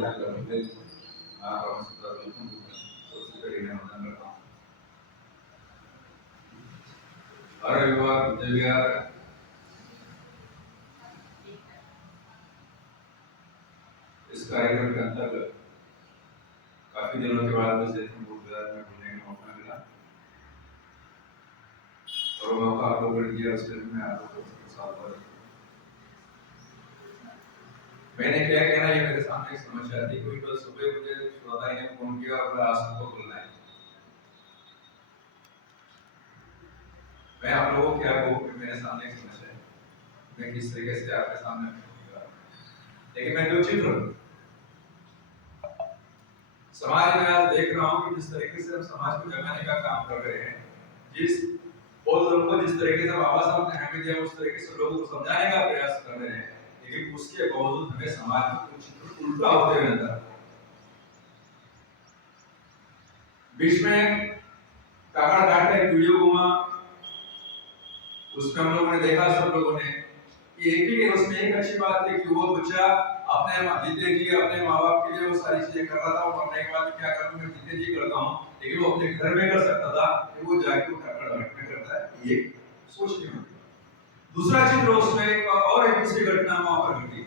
बदले सबसे कठिन होता है। हर रविवार जब इस कार्यक्रम के अंतर्गत काफी दिनों के बाद मुझे बुधवार में घूमने का मौका मिला और वो मौका आपको मिल गया। उसके लिए मैं आपको साथ बात मैंने क्या कहना ये मेरे सामने एक समस्या थी। कोई तो सुबह मुझे श्रोता ने फोन किया और आज सबको बोलना है। मैं आप लोगों को क्या कहूँ, मेरे सामने एक समस्या है, मैं किस तरीके से आपके सामने लेकिन मैं जो चित्र समाज में आज देख रहा हूँ कि जिस तरीके से हम समाज को जगाने का काम कर रहे हैं, जिस लोगों को जिस तरीके से बाबा साहब ने हमें दिया उस तरीके से लोगों को समझाने का प्रयास कर रहे हैं, लेकिन उसके बावजूद हमें समाज में कुछ उल्टा होते हुए नजर। बीच में काकड़ घाट का एक वीडियो घूमा, उसमें हम लोगों ने देखा सब लोगों ने कि एक ही उसमें एक अच्छी बात थी कि वो बच्चा अपने जीते जी अपने माँ बाप के लिए वो सारी चीजें कर रहा था। वो मरने के बाद क्या करूँ, मैं जीते जी करता हूँ, लेकिन वो अपने घर में कर सकता था कि वो जाके वो काकड़ घाट में करता है, ये सोचने में। दूसरा चित्र उसमें और एक दूसरी घटना वहां पर घटी।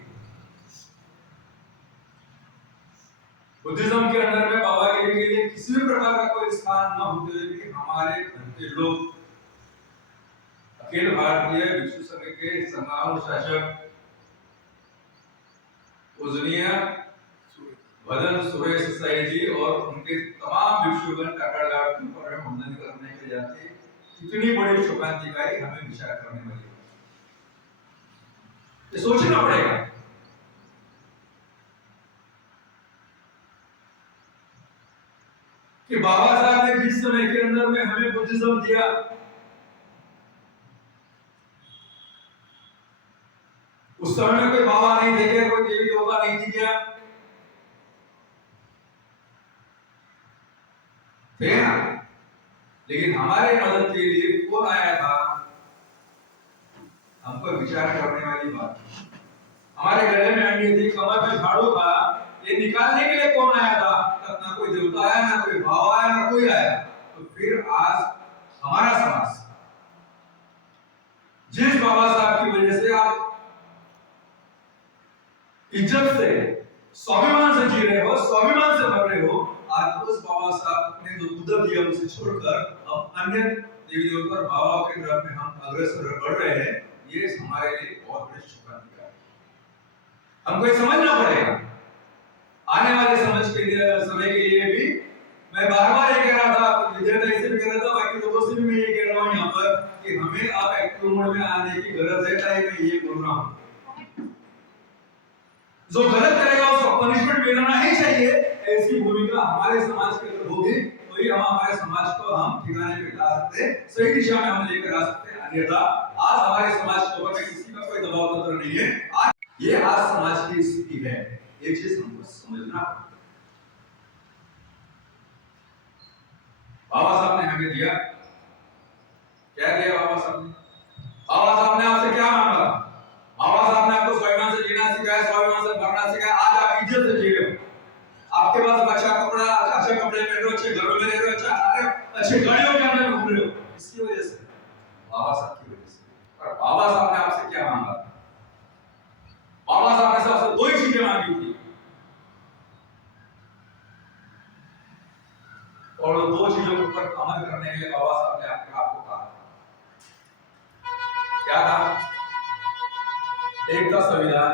बुद्धिज्म के अंदर में बाबा के लिए किसी भी प्रकार का कोई स्थान न होते हुए भी हमारे धर्म के लोग अखिल भारतीय विश्व संघ के संघानुशासक पूजनीय भजन सुरेश साई जी और उनके तमाम भिक्षुगण काकड़ घाट पर वंदन करने के लिए जाते। इतनी बड़ी शोकांतिकाई हमें विचार करने वाली ये सोचना पड़ेगा कि बाबा साहब ने जिस समय के अंदर में हमें बुद्धिज्म दिया, उस समय में कोई बाबा नहीं देखे, कोई देवी देवता नहीं दिया थे ना, लेकिन हमारे मदद के लिए कौन आया था, हमको विचार करने वाली बात। हमारे गले में अंडी थी, कमर में झाड़ू था, ये निकालने के लिए कौन आया था? तब ना कोई देवता आया, ना कोई भाव आया, ना कोई आया। तो फिर आज हमारा समाज जिस बाबा साहब की वजह से आप इज्जत से स्वाभिमान से जी रहे हो, स्वाभिमान से मर रहे हो, आज उस बाबा साहब ने जो उद्दत दिया उसे छोड़कर अब अन्य देवी देवता बाबा के तरफ में हम अग्रसर बढ़ रहे हैं, ये हमारे लिए बहुत बड़ी शोकांतिका है। हमको ये समझना पड़ेगा। आने वाले समय के लिए भी मैं बार-बार ये कह रहा था, विद्यार्थी से भी कह रहा था, बाकी लोगों से भी मैं ये कह रहा हूँ यहाँ पर कि हमें अब एक्टिव मोड में आने की गरज है। ताकि मैं ये बोल रहा हूँ, जो गलत करेगा उसको पनिशमेंट मिलना ही चाहिए। ऐसी भूमिका हमारे समाज के अंदर होगी तो ही हम हमारे समाज को हम ठिकाने पे ला सकते हैं, सही दिशा में हम लेकर आ सकते हैं। अन्यथा आज हमारे समाज के ऊपर किसी का कोई दबाव तंत्र नहीं है। आज समाज की स्थिति है, एक चीज हमको समझना। बाबा साहब ने हमें दिया, क्या दिया बाबा साहब ने? बाबा साहब ने आपसे क्या मांगा? बाबा साहब ने आपको स्वाभिमान से जीना सिखाया, स्वाभिमान से मरना सिखाया। आज आप इज्जत से जी रहे हो, आपके पास अच्छा कपड़ा, अच्छे कपड़े पहन रहे हो, अच्छे घरों में रह रहे हो, अच्छे गाड़ियों के अंदर घूम रहे हो, इसकी वजह से, बाबा साहब की वजह से। और बाबा साहब ने आपसे क्या मांगा? बाबा साहब ने आपसे दो ही चीजें मांगी थी, और दो चीजों के ऊपर अमल करने के लिए बाबा साहब ने आपको कहा। क्या था? एक था संविधान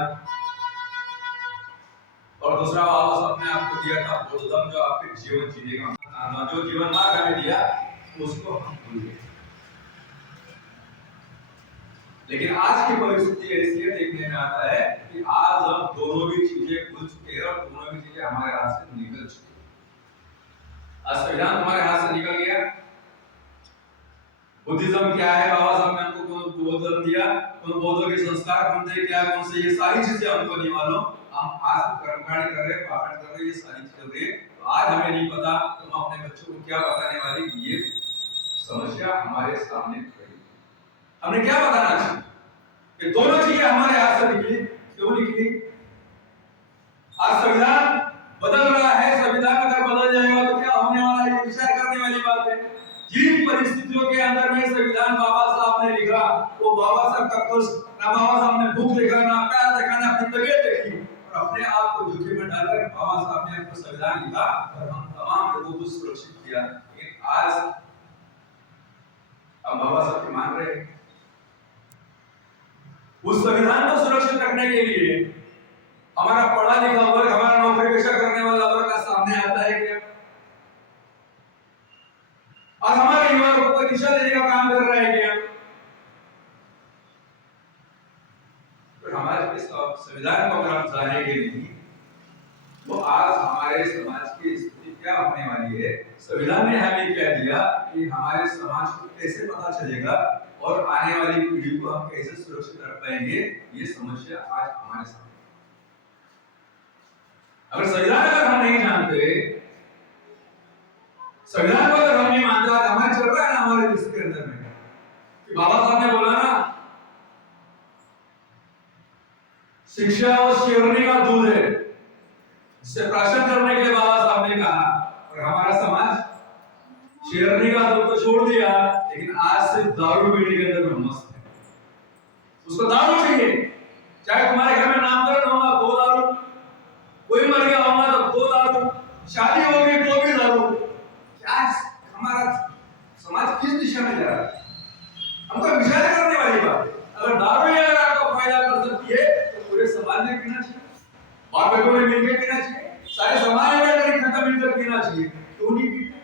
और दूसरा बाबा साहब ने आपको दिया था बुद्धज्म, जो आपके जीवन जीने का जो जीवन मार्ग हमें दिया उसको हम भूल गए। लेकिन आज की परिस्थिति ऐसी है, देखने में आता है कि आज हम दोनों भी चीजें भूल चुके हैं और दोनों भी चीजें हमारे हाथ से निकल चुकी है। आज संविधान हमारे हाथ से निकल गया। बुद्धिज्म क्या है? बाबा साहब ने हमको बुद्धिज्म दिया, तो बौद्धों के संस्कार कौन थे, क्या कौन से, ये सारी चीजें हमको नहीं मालूम। हम आज कर्मकांड कर रहे हैं, पाखंड कर रहे हैं, ये सारी चीजें हो रही है। तो आज हमें नहीं पता तो हम अपने बच्चों को क्या बताने वाले कि ये समस्या हमारे सामने खड़ी है। हमने क्या बताना चाहिए कि दोनों चीजें हमारे हाथ से निकली, क्यों निकली? आज संविधान परवरिश, ना बाबा साहब ने भूख देखा, ना प्यास देखा, ना अपनी तबीयत देखी, और अपने आप को झुकी में डालकर बाबा साहब ने अपना संविधान लिखा और हम तमाम लोगों को सुरक्षित किया। लेकिन आज हम बाबा साहब की मान रहे हैं। उस संविधान को सुरक्षित रखने के लिए हमारा पढ़ा लिखा वर्ग, हमारा नौकरी पेशा करने वाला वर्ग का सामने आता है क्या? और हमारे युवाओं को दिशा देने का काम कर रहा है क्या? तो हमारे संविधान को अगर हम जानेंगे नहीं तो आज हमारे समाज की स्थिति क्या होने वाली है, संविधान ने हमें क्या दिया, कि हमारे समाज को कैसे पता चलेगा और आने वाली पीढ़ी को हम कैसे सुरक्षित रख पाएंगे, ये समस्या आज हमारे सामने। अगर संविधान अगर हम नहीं जानते, संविधान को अगर हम नहीं मानते, आज हमारे चल रहा है ना हमारे देश के अंदर में कि बाबा साहब ने बोला ना, शिक्षा और शेरनी का दूध है, इससे प्राशन करने के लिए बाबा साहब ने कहा। और हमारा समाज शेरनी का दूध तो छोड़ दिया, लेकिन आज सिर्फ दारू पीने के अंदर में मस्त है। उसको दारू चाहिए, चाहे तुम्हारे घर में नामकरण होगा दो दारू, कोई मर गया होगा तो दो दारू, शादी होगी तो भी दारू। क्या हमारा समाज किस दिशा में जा रहा है? हमको विचार करने वाली बात है। अगर दारू ही अगर आपको फायदा कर सकती है तो पूरे समाज ने पीना चाहिए, और बेटों ने मिलकर पीना चाहिए, सारे समाज में अगर इकट्ठा मिलकर पीना चाहिए। क्यों नहीं पीते?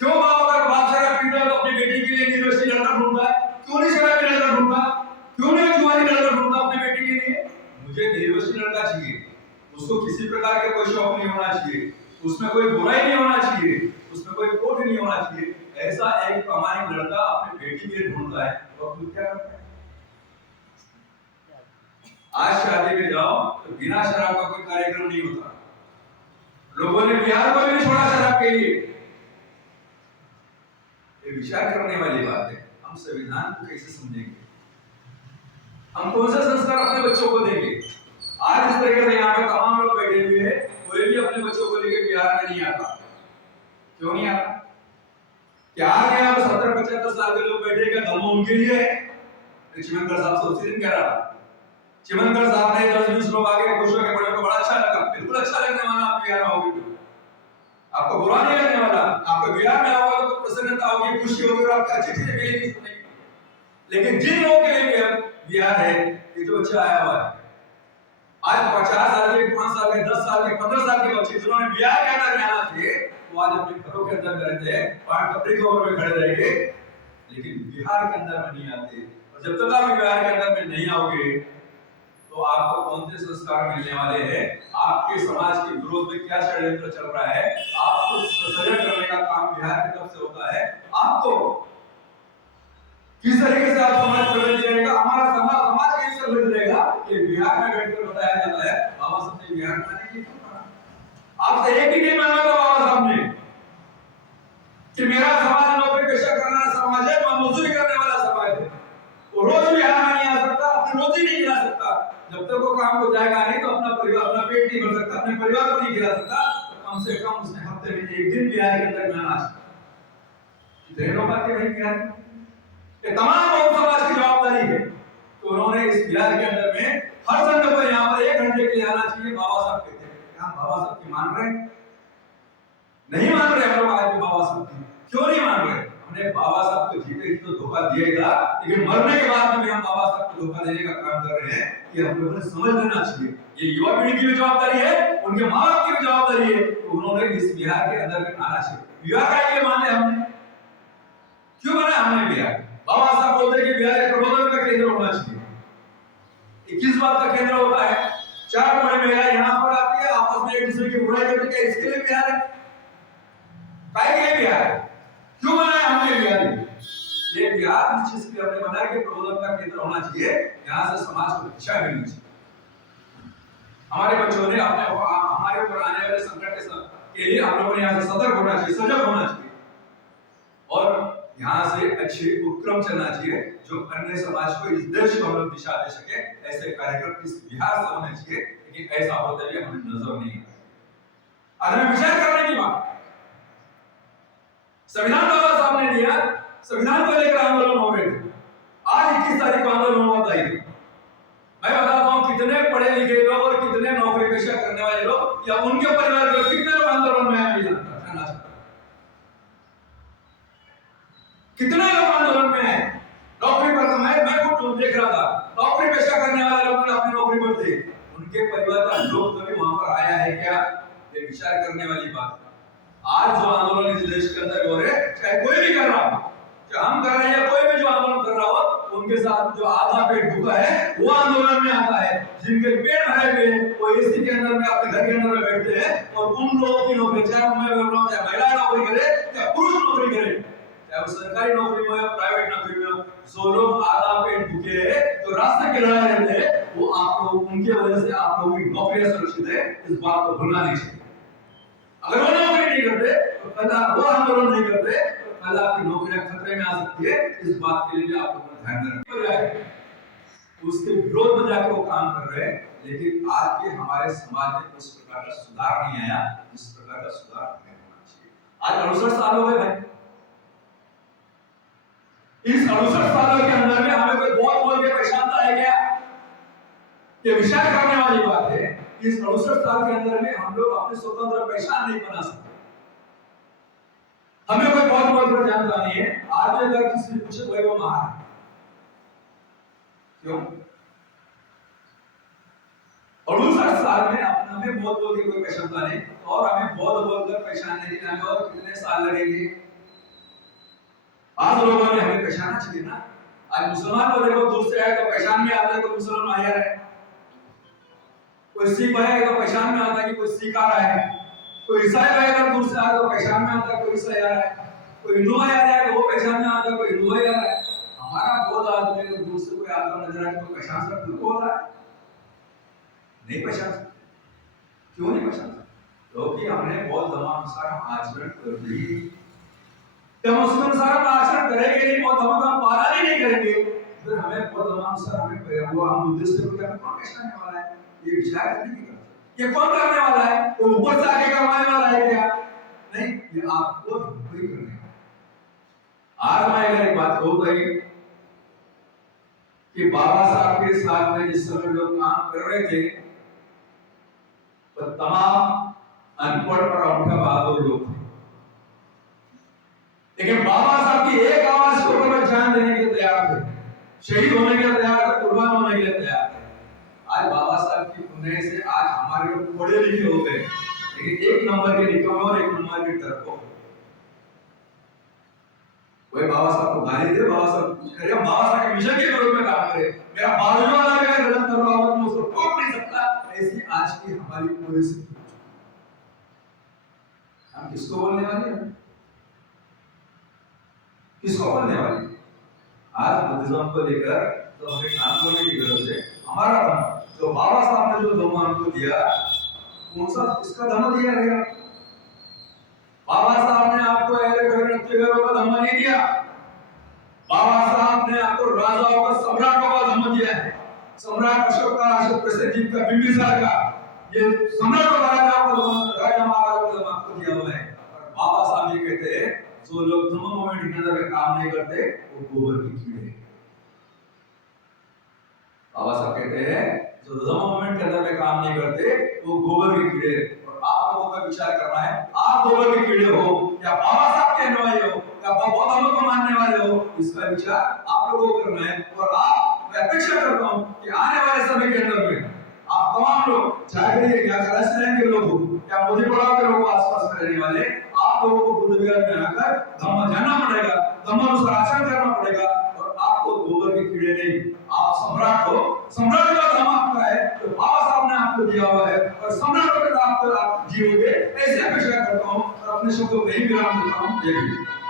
क्यों बाप शराब पीता है तो अपनी बेटी के लिए यूनिवर्सिटी लड़का ढूंढता है? क्यों नहीं शराबी लड़का ढूंढता? क्यों नहीं जुआरी लड़का ढूंढता अपनी बेटी के लिए? मुझे यूनिवर्सिटी लड़का चाहिए, उसको किसी प्रकार का कोई शौक नहीं होना चाहिए, उसमें कोई बुराई नहीं होना चाहिए, उसमें कोई खोट नहीं होना चाहिए। ऐसा एक प्रामाणिक लड़का अपनी बेटी के लिए ढूंढता है, तो आप क्या करते हैं? आज शादी में जाओ तो बिना शराब का कोई कार्यक्रम नहीं होता। लोगों ने बिहार को भी नहीं छोड़ा शराब के लिए। ये विचार करने वाली बात है। हम संविधान को कैसे समझेंगे? हम कौन सा संस्कार अपने बच्चों को देंगे? आज इस तरीके से यहाँ पे तमाम लोग बैठे हुए हैं, कोई भी अपने बच्चों को लेकर बिहार में नहीं आता। क्यों नहीं आता? क्या यहाँ पे 70-75 साल के लोग बैठे, क्या दम उनके लिए है? चिमनकर साहब से उसी दिन कह रहा था, चिमनकर साहब ने 10-20 लोग आगे खुश होकर बड़े को बड़ा अच्छा लगा। बिल्कुल अच्छा लगने वाला, आप बिहार आओगे आपको बुरा नहीं लगने वाला, आपको बिहार में आओगे तो प्रसन्नता होगी, खुशी होगी और आपको अच्छी चीजें मिलेगी सुनने। लेकिन जिन लोगों के लिए बिहार है, ये जो अच्छा आया हुआ है, आज 50 साल के, 5 साल के, 10 साल के, 15 साल के बच्चे जिन्होंने बिहार के अंदर जाना थे, वो आज अपने घरों के अंदर रहते हैं, पार्ट कपड़े के ऊपर में खड़े रहेंगे, लेकिन बिहार के अंदर में नहीं आते। और जब तक आप बिहार के अंदर में नहीं आओगे तो आपको कौन से संस्कार मिलने वाले हैं? आपके समाज के विरोध में क्या षड्यंत्र चल रहा है? आपको सजग करने का काम बिहार की तरफ से होता है। आपको किस तरीके से आप समाज प्रगति करेगा, हमारा समाज कैसे प्रगति करेगा, ये बिहार में बैठकर बताया जाता है। बाबा साहब ने बिहार में आने की क्यों कहा? आपसे एक ही नहीं मांगा था बाबा साहब ने कि मेरा समाज नौकरी पेशा करने वाला समाज है, मजदूरी करने वाला समाज है, वो रोज बिहार में नहीं आ सकता, अपनी रोजी नहीं गिरा सकता। जब तक वो काम को जाएगा नहीं तो अपना परिवार, अपना पेट नहीं भर सकता, अपने परिवार को नहीं गिरा सकता, तो कम से कम उसने हफ्ते में एक दिन बिहार के अंदर में आना चाहिए। कितने लोग आते हैं बिहार में? ये तमाम लोग समाज की जवाबदारी है। तो उन्होंने इस बिहार के अंदर में हर संघ को यहाँ पर 1 घंटे के लिए आना चाहिए। बाबा साहब कहते हैं, क्या हम बाबा साहब की मान रहे हैं? नहीं मान रहे हम लोग आज भी बाबा साहब की। क्यों नहीं मान रहे? हमने बाबा साहब को जीते ही तो धोखा दिएगा, लेकिन मरने के बाद में हम बाबा साहब को धोखा देने का काम कर रहे हैं। कि हम लोगों ने समझ लेना चाहिए, ये युवा पीढ़ी की भी जवाबदारी है, उनके माँ बाप की भी जवाबदारी है। तो उन्होंने इस बिहार के अंदर में आना चाहिए। बिहार का ये माने हमने, क्यों बना हमने बिहार? बाबा साहब बोलते हैं कि बिहार एक प्रबोधन का केंद्र होना चाहिए। 21 बात का केंद्र होता है, 4 बड़ी महिलाएं यहाँ पर आती है, आपस में एक दूसरे की बुराई करती है, इसके लिए बिहार है। काय के लिए बिहार है? क्यों बनाया हमने बिहार? ये बिहार इस चीज के लिए हमने बनाया कि प्रबोधन का केंद्र होना चाहिए, यहाँ से समाज को दिशा मिलनी चाहिए। हमारे बच्चों ने अपने हमारे ऊपर आने वाले संकट के लिए हम लोगों ने यहाँ से सतर्क होना चाहिए, सजग होना चाहिए, और यहाँ से अच्छे उपक्रम चलना चाहिए जो अन्य समाज को इस देश को हम लोग दिशा दे सके। ऐसे कार्यक्रम इस बिहार से होने चाहिए, लेकिन ऐसा होते हुए हमें नजर नहीं आता। अगर विचार करने की बात, संविधान बाबा साहब ने दिया, संविधान को लेकर आंदोलन हो रहे थे। आज 21 तारीख को आंदोलन हुआ था। मैं बताता हूँ कितने पढ़े लिखे लोग और कितने नौकरी पेशा करने वाले लोग या उनके परिवार के कितने लोग आंदोलन में आए जानना चाहता। कितने लोग आंदोलन में आए नौकरी पर। मैं खुद देख रहा था नौकरी पेशा करने वाले लोग अपनी नौकरी पर थे, उनके परिवार का लोग कभी वहां पर आया है क्या, ये विचार करने वाली बात है। आज जो आंदोलन इस देश के अंदर हो रहे, चाहे कोई भी कर रहा हो, चाहे हम कर रहे हैं या कोई भी जो आंदोलन कर रहा हो, उनके साथ जो आधा पेट भूखा है वो आंदोलन में आता है। जिनके पेट भरे हुए वो एसी के अंदर में अपने घर के अंदर में बैठते हैं और उन लोगों की नौकरी, चाहे महिला नौकरी करे या पुरुष नौकरी करे, चाहे वो सरकारी नौकरी में या प्राइवेट नौकरी में, जो लोग आधा पेट भूखे हैं, जो रास्ते के लड़ाई रहते हैं, वो आप लोग उनकी वजह से आप लोगों की नौकरियां सुरक्षित है, इस बात को भूलना नहीं चाहिए। अगर वो नौकरी नहीं करते तो कल वो आंदोलन नहीं करते तो कल आपकी नौकरियां खतरे में आ सकती है। इस बात के लिए आप लोगों को ध्यान रखना है। उसके विरोध में जाकर वो काम कर रहे हैं, लेकिन आज के हमारे समाज में उस प्रकार का सुधार नहीं आया जिस प्रकार का सुधार हमें होना चाहिए। आज 68 साल हो गए भाई। इस 68 सालों के अंदर में हमें कोई बहुत बोल के परेशानता है क्या? ये विचार करने वाली बात है। इस 68 साल के अंदर में हम लोग अपने स्वतंत्र पहचान नहीं बना सकते। हमें कोई बहुत कर जानता नहीं है। आज अगर किसी पूछे कोई वो महान है, क्यों? 68 साल में अपना में बहुत बोल के कोई पहचानता नहीं, और हमें बहुत बोलकर पहचानने के लिए हमें और कितने साल लगेंगे? आज लोगों ने हमें पहचाना चाहिए ना। आज मुसलमान को देखो, दूर से आए तो पहचान में आता है कोई मुसलमान आया है, कोई सिख आएगा तो पहचान में आता है कि कोई सिख आ रहा है, कोई ईसाई आएगा दूर से आया तो पहचान में आता है कोई ईसाई आ रहा है, कोई हिंदू आ रहा है तो वो पहचान में आता है कोई हिंदू आ रहा है। हमारा बहुत आदमी को दूर से कोई आता नजर आए तो पहचान सकते हो कौन है? नहीं पहचान सकते। क्यों नहीं पहचान सकते? क्योंकि हमने बहुत धर्मानुसार हम आचरण कर ली। जब उसके अनुसार हम आचरण करेंगे नहीं, बहुत धर्म का पालन ही नहीं करेंगे, फिर हमें बहुत धर्मानुसार हमें वो हम उद्देश्य को क्या कौन पहचानने वाला है? ये विचार करने की बात है। ये कौन करने वाला है? वो ऊपर से आके करवाने वाला है क्या? नहीं, ये आपको वही करने वाला है। आज मैं अगर एक बात कहूँ तो कि बाबा साहब के साथ में जिस समय लोग काम कर रहे थे, तो तमाम अनपढ़ और अंगूठा बहादुर लोग थे, लेकिन बाबा साहब की एक आवाज के ऊपर जान देने के लिए तैयार थे, शहीद होने के लिए तैयार थे, कुर्बान होने के लिए तैयार थे। आज बाबा साहब की पुण्य से आज हमारे लोग पढ़े लिखे हो गए, लेकिन एक नंबर के निकम और एक नंबर के तरफ हो। कोई बाबा साहब को गाली दे, बाबा साहब कुछ करे, बाबा साहब के मिशन के विरोध में काम करे, मेरा बाजू वाला मेरा गलत कर रहा हो तो उसको टोक नहीं सकता। ऐसी आज की हमारी परिस्थिति। हम किसको बोलने वाले हैं? किसको बोलने वाले? आज बुद्धिज्म को लेकर तो हमें काम करने की जरूरत है। हमारा धर्म जो बाबा साहब ने जो धर्म हमको दिया, कौन सा इसका धर्म दिया गया? बाबा साहब ने आपको ऐसे का धर्म नहीं दिया। बाबा साहब ने आपको राजाओं का, सम्राटों का धर्म दिया है। सम्राट अशोक का, अशोक प्रसिद्ध का, बिंबिसार का, ये सम्राटों का, राजाओं का, राजा महाराजाओं का धर्म आपको दिया हुआ है। और बाबा साहब ये कहते हैं जो लोग धर्म मूवमेंट के अंदर काम नहीं करते वो गोबर की कीड़े। बाबा साहब कहते हैं जो धर्म मूवमेंट के अंदर में काम नहीं करते वो गोबर के कीड़े। और आप लोगों का विचार करना है, आप गोबर के कीड़े हो या बाबा साहब के अनुयायी हो या बौद्ध धर्म को मानने वाले हो, इसका विचार आप लोगों को करना है। और आप, मैं अपेक्षा करता हूं कि आने वाले समय के अंदर में आप तमाम लोग, चाहे या खरसलेन के लोग हो या मोदीपुरा के लोग आसपास में रहने वाले, आप लोगों को बुद्ध विहार में आकर धर्म जानना पड़ेगा, धर्म अनुसार आचरण करना पड़ेगा। और आपको गोबर के कीड़े नहीं, आप सम्राट हो, सम्राट का धर्म आपका है तो बाबा साहब ने आपको दिया हुआ है, और सम्राट के साथ आप जियोगे, ऐसे अपेक्षा करता हूं और अपने शब्दों को यही विराम देता हूं। जय हिंद।